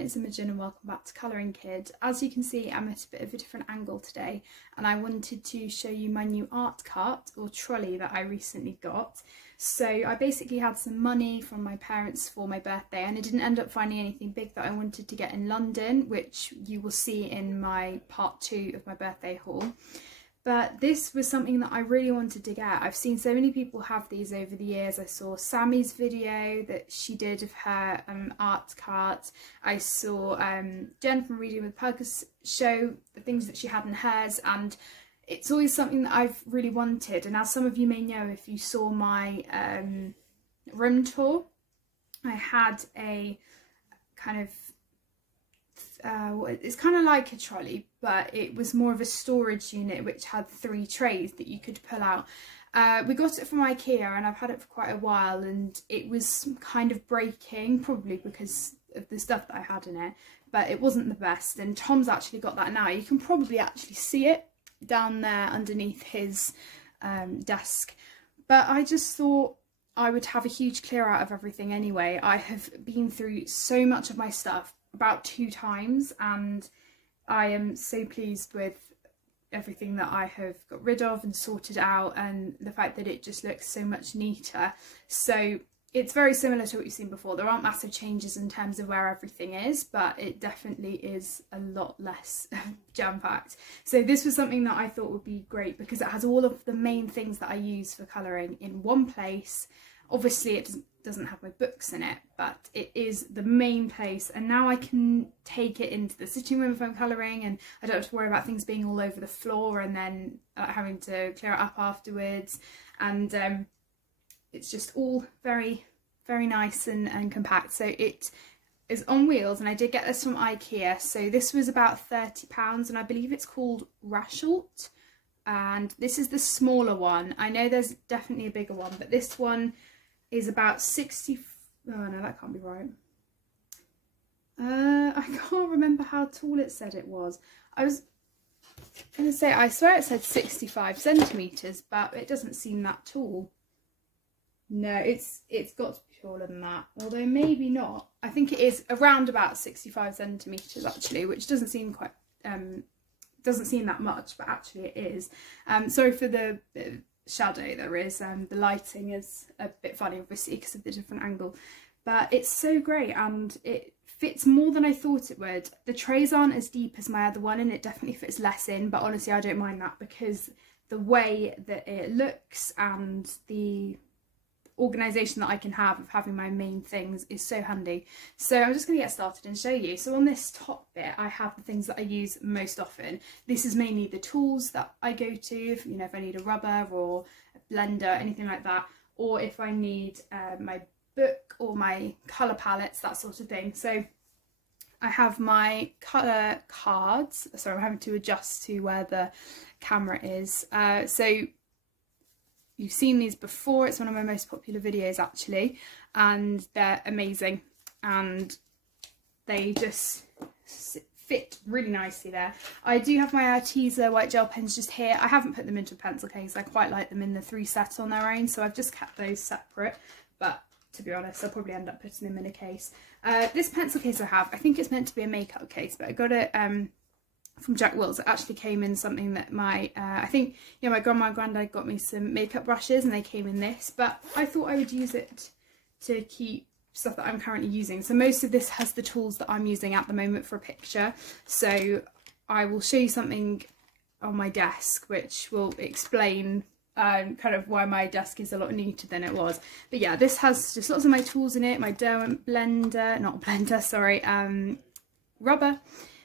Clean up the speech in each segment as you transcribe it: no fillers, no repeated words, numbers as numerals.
it's Imogen and welcome back to Colouring Kid. As you can see, I'm at a bit of a different angle today and I wanted to show you my new art cart or trolley that I recently got. So I basically had some money from my parents for my birthday and I didn't end up finding anything big that I wanted to get in London, which you will see in my part 2 of my birthday haul. But this was something that I really wanted to get. I've seen so many people have these over the years. I saw Sammy's video that she did of her art cart. I saw Jen from Reading with Purpose show the things that she had in hers, and it's always something that I've really wanted. And as some of you may know, if you saw my room tour, I had a kind of it's kind of like a trolley, but it was more of a storage unit which had 3 trays that you could pull out. We got it from IKEA and I've had it for quite a while, and it was kind of breaking, probably because of the stuff that I had in it, but it wasn't the best. And Tom's actually got that now. You can probably actually see it down there underneath his desk, but I just thought I would have a huge clear out of everything anyway. I have been through so much of my stuff about 2 times and I am so pleased with everything that I have got rid of and sorted out, and the fact that it just looks so much neater. So it's very similar to what you've seen before. There aren't massive changes in terms of where everything is, but it definitely is a lot less jam-packed. So this was something that I thought would be great because it has all of the main things that I use for colouring in one place. Obviously it doesn't have my books in it, but it is the main place, and now I can take it into the sitting room if I'm colouring, and I don't have to worry about things being all over the floor and then having to clear it up afterwards. And it's just all very, very nice and compact. So it is on wheels, and I did get this from IKEA. So this was about £30, and I believe it's called Rashult, and this is the smaller one. I know there's definitely a bigger one, but this one is about 60. Oh no, that can't be right. I can't remember how tall it said it was. I was gonna say, I swear it said 65 centimetres, but it doesn't seem that tall. No, it's got to be taller than that, although maybe not. I think it is around about 65 centimetres actually, which doesn't seem quite doesn't seem that much, but actually it is. Sorry for the shadow there is, the lighting is a bit funny obviously because of the different angle, but it's so great and it fits more than I thought it would. The trays aren't as deep as my other one and it definitely fits less in, but honestly I don't mind that because the way that it looks and the organisation that I can have of having my main things is so handy. So I'm just going to get started and show you. So on this top bit I have the things that I use most often. This is mainly the tools that I go to, if I need a rubber or a blender, anything like that, or if I need my book or my colour palettes, that sort of thing. So I have my colour cards. Sorry, I'm having to adjust to where the camera is. So you've seen these before, it's one of my most popular videos actually, and they're amazing and they just fit really nicely there. I do have my Arteza white gel pens just here. I haven't put them into a pencil case, I quite like them in the 3 set on their own, so I've just kept those separate, but to be honest I'll probably end up putting them in a case. This pencil case I have, I think it's meant to be a makeup case, but I got it from Jack Wills. It actually came in something that my I think my grandma and granddad got me some makeup brushes and they came in this, but I thought I would use it to keep stuff that I'm currently using. So most of this has the tools that I'm using at the moment for a picture, so I will show you something on my desk which will explain kind of why my desk is a lot neater than it was. But yeah, this has just lots of my tools in it, my Derwent blender, not blender, sorry, rubber,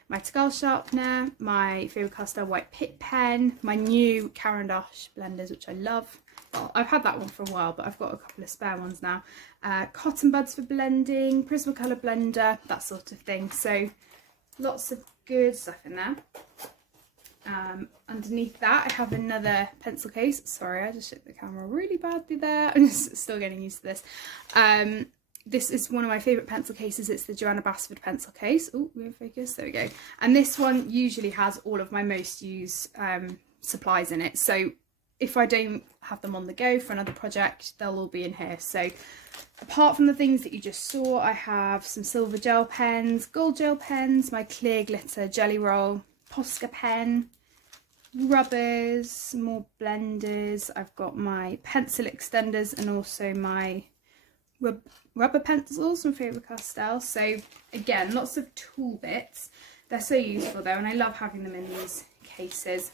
my Skull sharpener, my Faber-Castell white Pitt pen, my new Caran d'Ache blenders, which I love. Well, I've had that one for a while, but I've got a couple of spare ones now. Cotton buds for blending, Prismacolor blender, that sort of thing. So lots of good stuff in there. Underneath that I have another pencil case. Sorry, I just shook the camera really badly there. I'm just still getting used to this. This is one of my favourite pencil cases. It's the Joanna Basford pencil case. Oh, we're in focus. There we go. And this one usually has all of my most used supplies in it. So if I don't have them on the go for another project, they'll all be in here. So apart from the things that you just saw, I have some silver gel pens, gold gel pens, my clear glitter jelly roll, Posca pen, rubbers, more blenders. I've got my pencil extenders and also my rubber pencils from Faber-Castell. So again, lots of tool bits. They're so useful though, and I love having them in these cases.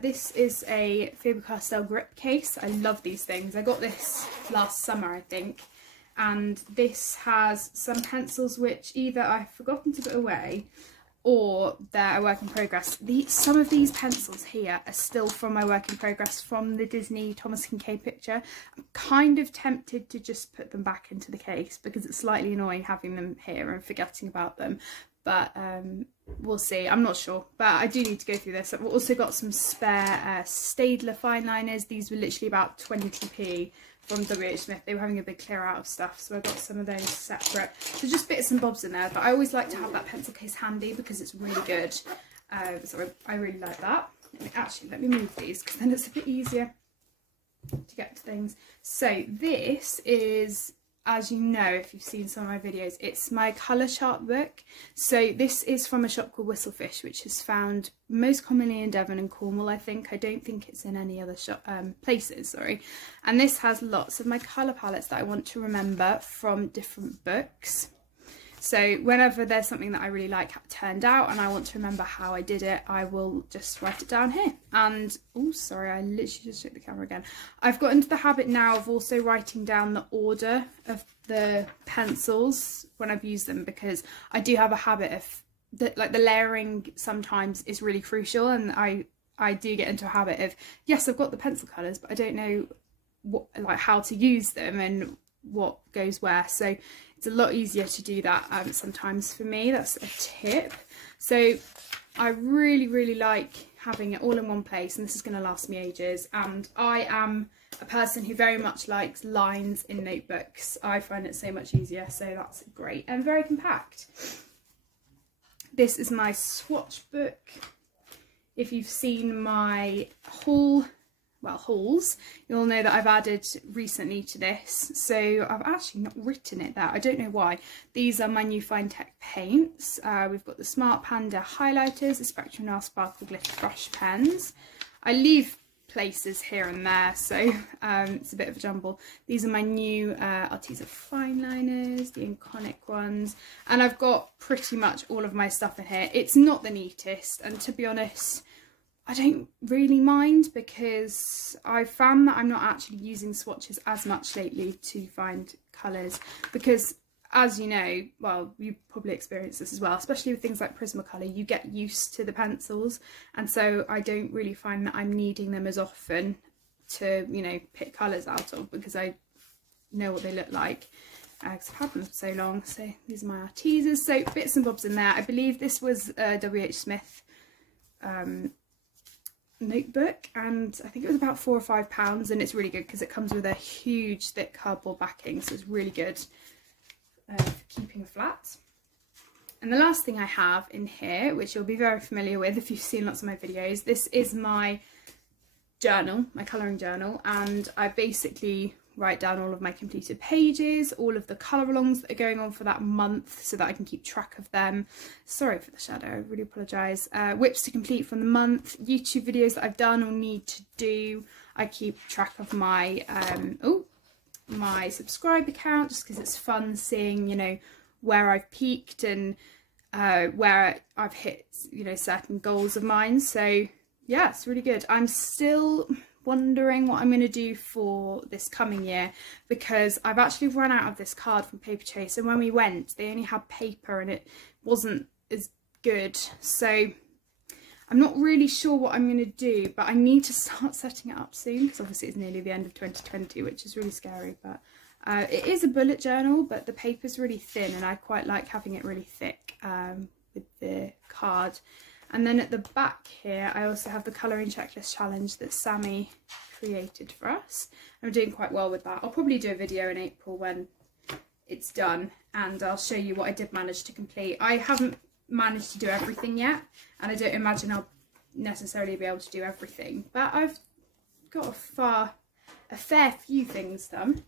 This is a Faber-Castell grip case. I love these things. I got this last summer, I think, and this has some pencils which either I've forgotten to put away or they're a work in progress. Some of these pencils here are still from my work in progress from the Disney Thomas Kinkade picture. I'm kind of tempted to just put them back into the case because it's slightly annoying having them here and forgetting about them. But we'll see. I'm not sure, but I do need to go through this. I've also got some spare Staedtler fine liners. These were literally about 20p from WH Smith. They were having a big clear out of stuff, so I got some of those separate. So just bits and bobs in there, but I always like to have that pencil case handy because it's really good. So I really like that. Actually, let me move these because then it's a bit easier to get to things. So this is, as you know, if you've seen some of my videos, it's my colour chart book. So this is from a shop called Whistlefish, which is found most commonly in Devon and Cornwall, I think. I don't think it's in any other shop, places, sorry. And this has lots of my colour palettes that I want to remember from different books. So whenever there's something that I really like turned out and I want to remember how I did it, I will just write it down here. And, oh, sorry, I literally just shook the camera again. I've got into the habit now of also writing down the order of the pencils when I've used them, because I do have a habit of, the layering sometimes is really crucial, and I do get into a habit of, yes, I've got the pencil colours, but I don't know how to use them and what goes where. So it's a lot easier to do that sometimes for me. That's a tip. So I really like having it all in one place, and this is going to last me ages. And I am a person who very much likes lines in notebooks. I find it so much easier, so that's great and very compact. This is my swatch book. If you've seen my hauls, you'll know that I've added recently to this. So I've actually not written it there, I don't know why. These are my new Finetec paints. We've got the Smart Panda highlighters, the Spectrum Noir Sparkle Glitter brush pens. I leave places here and there, so it's a bit of a jumble. These are my new Arteza fine liners, the Iconic ones, and I've got pretty much all of my stuff in here. It's not the neatest, and to be honest, I don't really mind, because I've found that I'm not actually using swatches as much lately to find colours, because as you know, well, you probably experienced this as well, especially with things like Prismacolor, you get used to the pencils, and so I don't really find that I'm needing them as often to, you know, pick colours out of, because I know what they look like. Because I've had them for so long. So these are my Artezas, so bits and bobs in there. I believe this was a WH Smith notebook, and I think it was about £4 or £5, and it's really good because it comes with a huge thick cardboard backing, so it's really good for keeping flat. And the last thing I have in here, which you'll be very familiar with if you've seen lots of my videos, this is my journal, my colouring journal, and I basically write down all of my completed pages, all of the colour alongs that are going on for that month, so that I can keep track of them. Sorry for the shadow, I really apologise. Whips to complete from the month, YouTube videos that I've done or need to do. I keep track of my my subscribe account, just because it's fun seeing, you know, where I've peaked and where I've hit, you know, certain goals of mine. So yeah, it's really good. I'm still wondering what I'm going to do for this coming year, because I've actually run out of this card from Paperchase, and when we went they only had paper and it wasn't as good, so I'm not really sure what I'm going to do, but I need to start setting it up soon, because obviously it's nearly the end of 2020, which is really scary. But it is a bullet journal, but the paper's really thin, and I quite like having it really thick with the card. And then at the back here, I also have the colouring checklist challenge that Sammy created for us. I'm doing quite well with that. I'll probably do a video in April when it's done, and I'll show you what I did manage to complete. I haven't managed to do everything yet, and I don't imagine I'll necessarily be able to do everything, but I've got a fair few things done.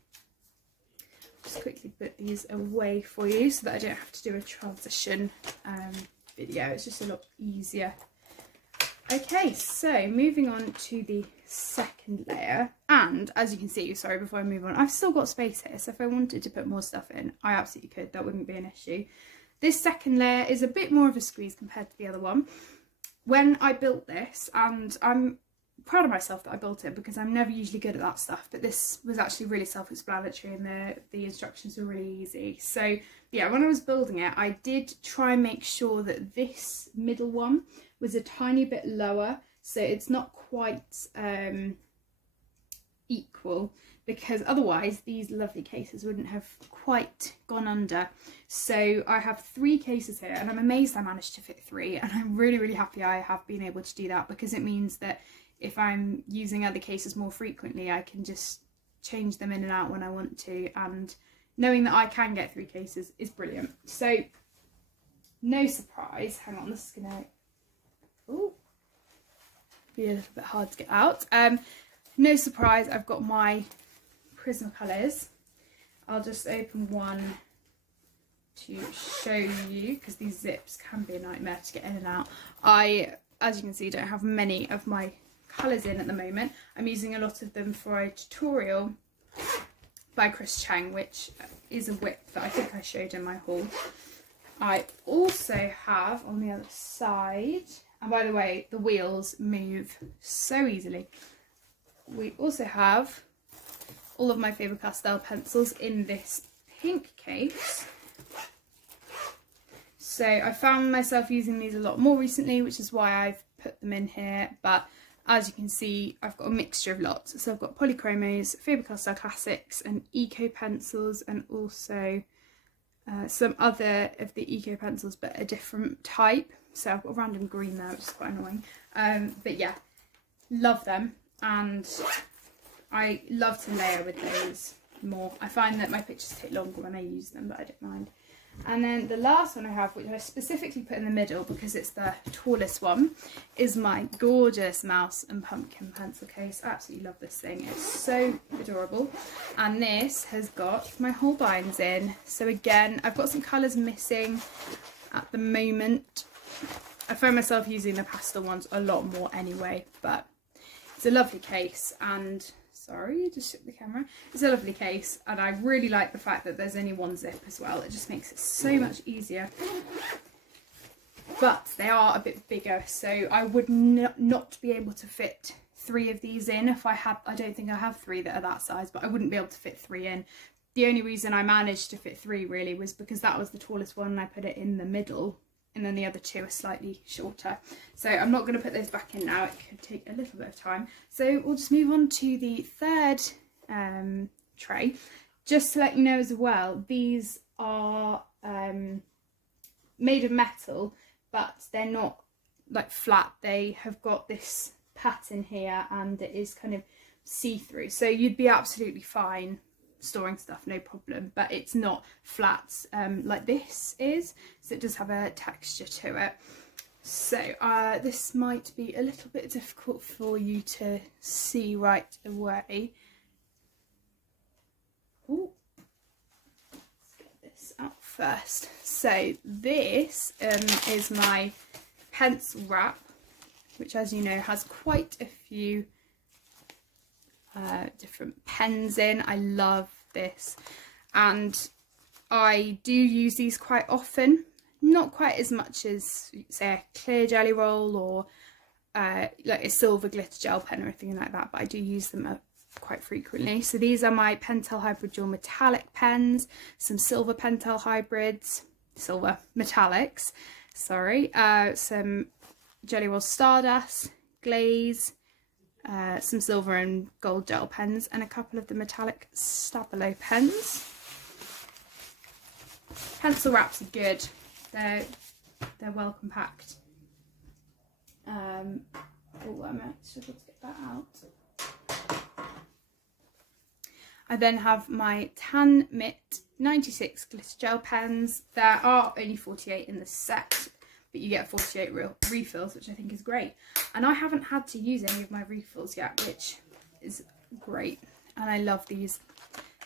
Just quickly put these away for you so that I don't have to do a transition video. It's just a lot easier. Okay, so moving on to the second layer, and as you can see, sorry, before I move on, I've still got space here, so if I wanted to put more stuff in, I absolutely could. That wouldn't be an issue. This second layer is a bit more of a squeeze compared to the other one. When I built this, and I'm proud of myself that I built it because I'm never usually good at that stuff, but this was actually really self-explanatory and the instructions were really easy. So yeah, when I was building it, I did try and make sure that this middle one was a tiny bit lower, so it's not quite equal, because otherwise these lovely cases wouldn't have quite gone under. So I have 3 cases here, and I'm amazed I managed to fit 3, and I'm really, really happy I have been able to do that, because it means that if I'm using other cases more frequently, I can just change them in and out when I want to, and knowing that I can get 3 cases is brilliant. So no surprise, hang on, this is gonna be a little bit hard to get out. No surprise, I've got my Prismacolors. I'll just open one to show you, because these zips can be a nightmare to get in and out. I, as you can see, don't have many of my colours in at the moment. I'm using a lot of them for a tutorial by Chris Cheng, which is a whip that I think I showed in my haul. I also have on the other side, and by the way, the wheels move so easily. We also have all of my Faber-Castell pencils in this pink case. So I found myself using these a lot more recently, which is why I've put them in here. But as you can see, I've got a mixture of lots. So I've got Polychromos, Faber-Castell Classics and Eco pencils, and also some other of the Eco pencils, but a different type. So I've got a random green there, which is quite annoying. But yeah, love them. And I love to layer with those more. I find that my pictures take longer when I use them, but I don't mind. And then the last one I have, which I specifically put in the middle because it's the tallest one, is my gorgeous Mouse and Pumpkin pencil case. I absolutely love this thing. It's so adorable. And this has got my Holbeins in. So again, I've got some colours missing at the moment. I find myself using the pastel ones a lot more anyway, but it's a lovely case. And sorry, just shook the camera. It's a lovely case, and I really like the fact that there's only one zip as well. It just makes it so much easier. But they are a bit bigger, so I would not be able to fit 3 of these in if I had. I don't think I have 3 that are that size, but I wouldn't be able to fit 3 in. The only reason I managed to fit 3 really was because that was the tallest one and I put it in the middle, and then the other 2 are slightly shorter. So I'm not going to put those back in now, it could take a little bit of time. So we'll just move on to the third tray. Just to let you know as well, these are made of metal, but they're not like flat. They have got this pattern here and it is kind of see-through. So you'd be absolutely fine storing stuff, no problem, but it's not flat like this is, so it does have a texture to it. So this might be a little bit difficult for you to see right away. Ooh. Let's get this out first. So this is my pencil wrap, which, as you know, has quite a few different pens in. I love this, and I do use these quite often, not quite as much as say a clear jelly roll or like a silver glitter gel pen or anything like that, but I do use them quite frequently. So these are my Pentel Hybrid Dual Metallic pens, some silver Pentel hybrids, silver metallics, sorry, some Jelly Roll Stardust, glaze, some silver and gold gel pens, and a couple of the metallic Stabilo pens. Pencil wraps are good. They're well compact. Oh, I might struggle to get that out. I then have my Tan Mitt 96 glitter gel pens. There are only 48 in the set, but you get 48 real refills, which I think is great. And I haven't had to use any of my refills yet, which is great, and I love these.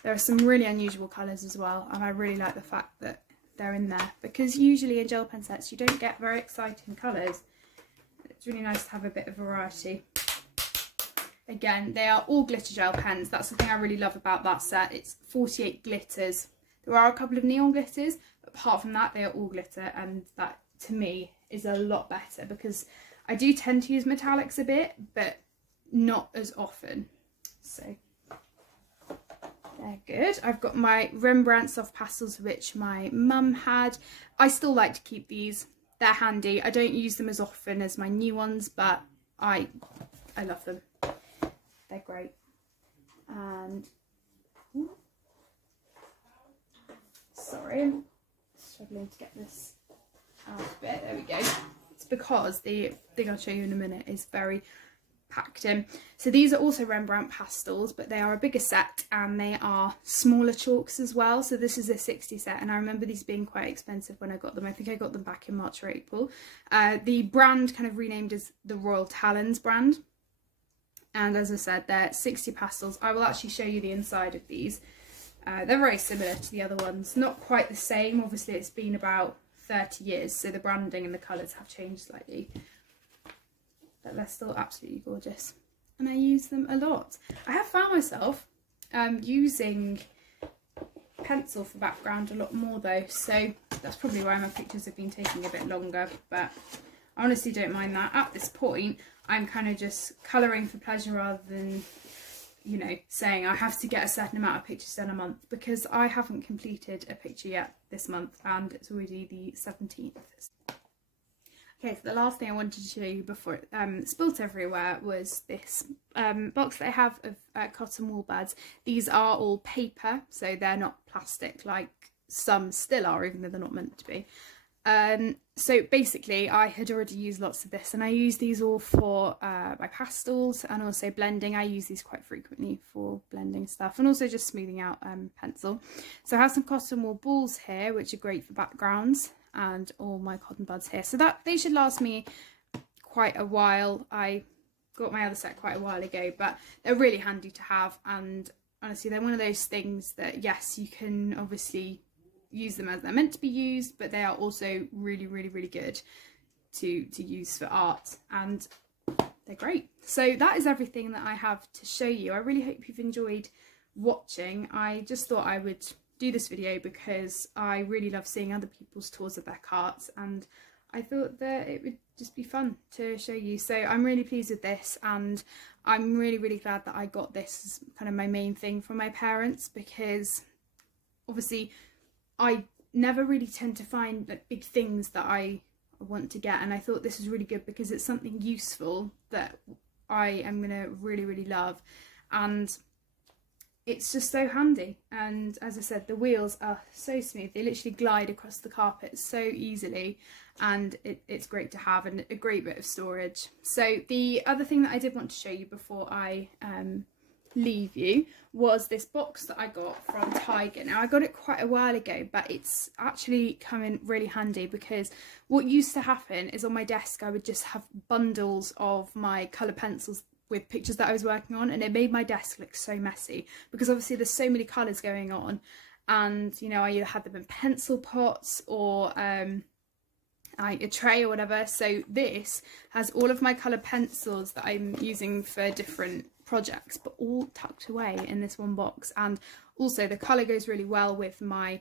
There are some really unusual colours as well, and I really like the fact that they're in there, because usually in gel pen sets you don't get very exciting colours. It's really nice to have a bit of variety. Again, they are all glitter gel pens. That's the thing I really love about that set. It's 48 glitters. There are a couple of neon glitters, but apart from that they are all glitter, and that to me is a lot better, because I do tend to use metallics a bit, but not as often. So they're good. I've got my Rembrandt soft pastels, which my mum had. I still like to keep these. They're handy. I don't use them as often as my new ones, but I love them. They're great. And ooh, sorry, I'm struggling to get this out a bit. There we go. It's because the thing I'll show you in a minute is very packed in. So these are also Rembrandt pastels, but they are a bigger set, and they are smaller chalks as well. So this is a 60 set, and I remember these being quite expensive when I got them. I think I got them back in March or April. The brand kind of renamed as the Royal Talons brand, and as I said, they're 60 pastels. I will actually show you the inside of these. They're very similar to the other ones, not quite the same. Obviously it's been about 30 years, so the branding and the colours have changed slightly, but they're still absolutely gorgeous, and I use them a lot. I have found myself using pencil for background a lot more though, so that's probably why my pictures have been taking a bit longer, but I honestly don't mind that. At this point I'm kind of just colouring for pleasure rather than, you know, saying I have to get a certain amount of pictures in a month, because I haven't completed a picture yet this month, and it's already the 17th. Okay, so the last thing I wanted to show you before it spilt everywhere was this box that I have of cotton wool buds. These are all paper, so they're not plastic like some still are, even though they're not meant to be. So basically I had already used lots of this, and I use these all for my pastels and also blending. I use these quite frequently for blending stuff, and also just smoothing out pencil. So I have some cotton wool balls here, which are great for backgrounds, and all my cotton buds here, so that they should last me quite a while. I got my other set quite a while ago, but they're really handy to have, and honestly they're one of those things that, yes, you can obviously use them as they're meant to be used, but they are also really good to use for art, and they're great. So that is everything that I have to show you. I really hope you've enjoyed watching. I just thought I would do this video because I really love seeing other people's tours of their carts, and I thought that it would just be fun to show you. So I'm really pleased with this, and I'm really glad that I got this as kind of my main thing from my parents, because obviously I never really tend to find like big things that I want to get, and I thought this was really good because it's something useful that I am gonna really love, and it's just so handy. And as I said, the wheels are so smooth, they literally glide across the carpet so easily, and it's great to have, and a great bit of storage. So the other thing that I did want to show you before I leave you was this box that I got from Tiger. Now I got it quite a while ago, but it's actually come in really handy, because what used to happen is on my desk I would just have bundles of my colour pencils with pictures that I was working on, and it made my desk look so messy, because obviously there's so many colours going on, and you know, I either had them in pencil pots or a tray or whatever. So this has all of my coloured pencils that I'm using for different projects, but all tucked away in this one box, and also the colour goes really well with my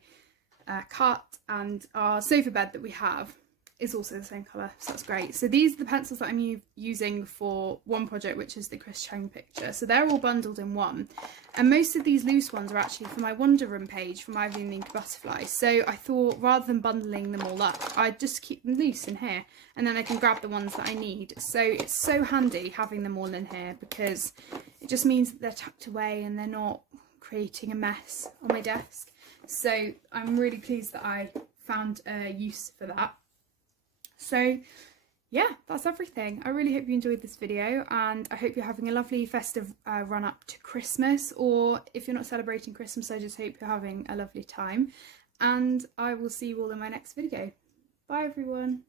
cart, and our sofa bed that we have is also the same colour, so that's great. So these are the pencils that I'm using for one project, which is the Chris Chang picture. So they're all bundled in one, and most of these loose ones are actually for my Wonder Room page from Ivy and the Ink Butterfly. So I thought rather than bundling them all up, I'd just keep them loose in here, and then I can grab the ones that I need. So it's so handy having them all in here, because it just means that they're tucked away and they're not creating a mess on my desk. So I'm really pleased that I found a use for that. So yeah, that's everything. I really hope you enjoyed this video, and I hope you're having a lovely festive run up to Christmas, or if you're not celebrating Christmas, I just hope you're having a lovely time, and I will see you all in my next video. Bye everyone.